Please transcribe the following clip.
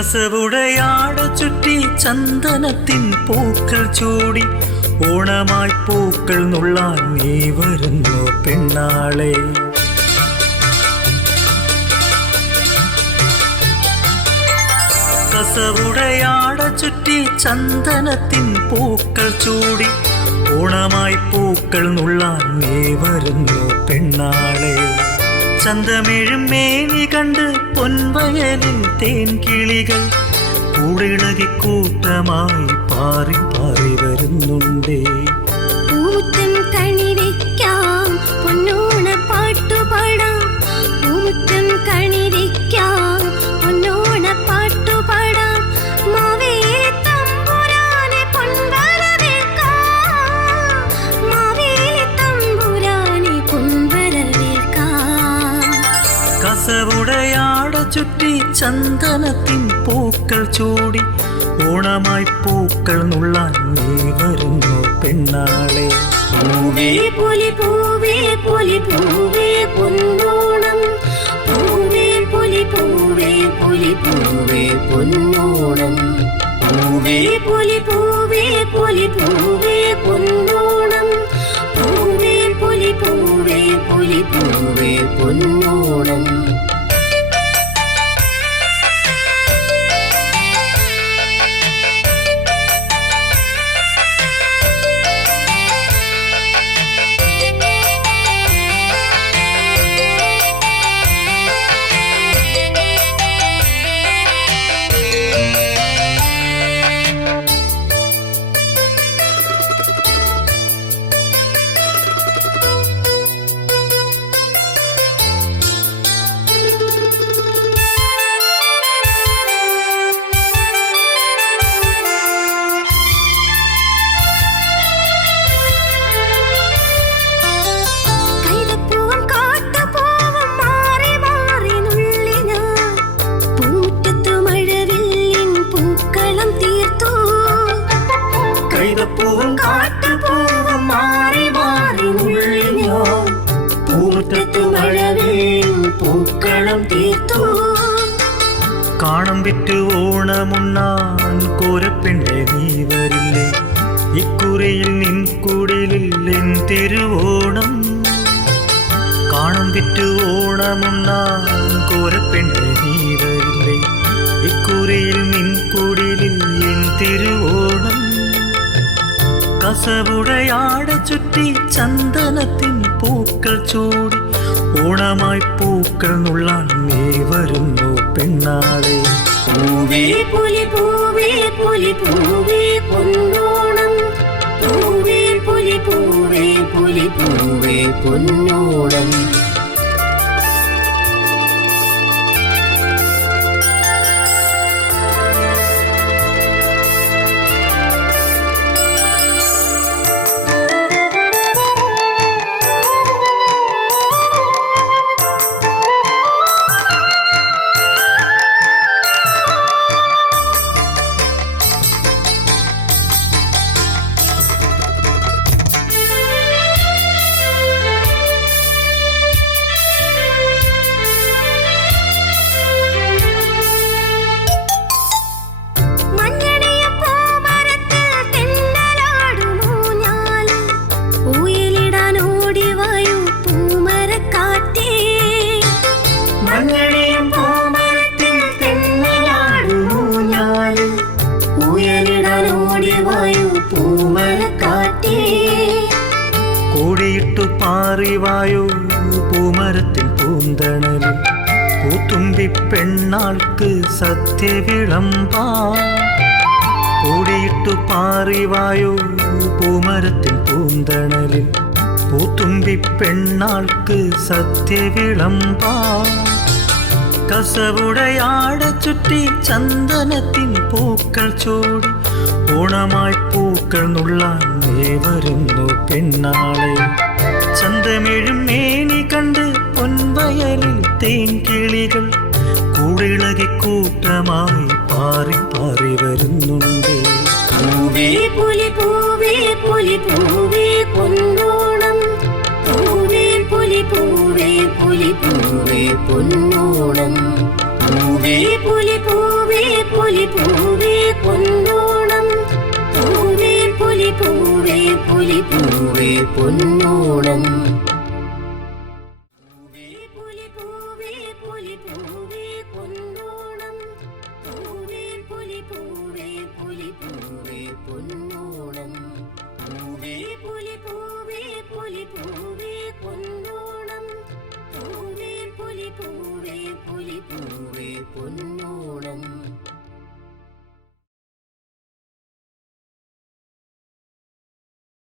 കസവുടയാട ചുറ്റി ചന്ദനത്തിൻ പൂക്കൾ ചൂടി. ഓണമായി പൂക്കൾ നുള്ളാൻ നീ വരുന്നു പെണ്ണാളെ. കസവുടയാട ചുറ്റി ചന്ദനത്തിൻ പൂക്കൾ ചൂടി. ഓണമായി പൂക്കൾ നുള്ളാൻ നീ വരുന്നു പെണ്ണാളെ. ചന്തമിഴും മേനി കണ്ട് പൊൻവയലിൽ തേൻ കിളികൾ കൂടിളകി കൂട്ടമായി പാറി പാറി വരുന്നുണ്ടേ. ചുറ്റി ചന്ദനത്തിൻ പൂക്കൾ ചൂടി ഓണമായി പൂക്കൾ നുള്ളാൻ നീ വരുന്നു പെണ്ണാളെ. പൂവേ പൊലി പൂവേ പൊലി പൂവേ പൊന്നോണം. പൂവേ പൊലി പൂവേ പൊലി പൂവേ പൊന്നോണം. പൂവേ പൊലി പൂവേ പൊലി പൂവേ പൊന്നോണം. പൂവേ പൊലി പൂവേ പൊലി പൂവേ പൊന്നോണം. പൂക്കളം തീർത്തു. കാണം വിറ്റ് ഓണമുണ്ണാൻ കോരപ്പെണ്ണെ നീ വരില്ലേ? ഇക്കുറിയിൽ നിൻ കുടിലില്ലെൻ തിരുവോണം. കാണം വിറ്റ് ഓണമുണ്ണാൻ കോരപ്പെണ്ണെ നീ വരില്ലേ? ഇക്കുറിയിൽ നിൻ കുടിലിൽ എൻ തിരുവോണം. കസവുടയാട ചുറ്റി ചന്ദനത്തിൻ പൂക്കൾ ചൂടി ഓണമായി പൂക്കൾ നീ വരുന്നു പെണ്ണാളെ. പൂവേ പുലി പൂവേ പുലി പൂവേ പൊന്നോണം. പൂവേ പുലി പൂവേ പുലി പൂവേ പൊന്നോണം. പെണ്ണാൾക്ക് സത്യവിളമ്പാ കോടിയിട്ടു പാറിവായോ പൂമരത്തിൽ പൂന്തണലിൽ. പൂത്തുമ്പി പെണ്ണാൾക്ക് സത്യവിളമ്പാ കസവുടയാട ചുറ്റി ചന്ദനത്തിൻ പൂക്കൾ ചൂടി. ഓണമായി പൂക്കൾ നുള്ളാൻ നീ വരുന്നു പെണ്ണാളെ. ചന്തമിഴും മേനി കണ്ട് പൊൻവയലിൽ തേൻകിളികൾ. കൂടിളകി കൂട്ടമായി പാറി പാറി വരുന്നുണ്ട് പൂവേ പുലി പൂവേ പുലി പൂവേ പൊന്നോണം പൂവേ പുലി പൂവേ പുലി പൂവേ പൊന്നോണം പൂവേ പുലി പൂവേ പുലി പൂവേ പൊന്നോണം പൂവേ പുലി പൂവേ പുലി പൂവേ പൊന്നോണം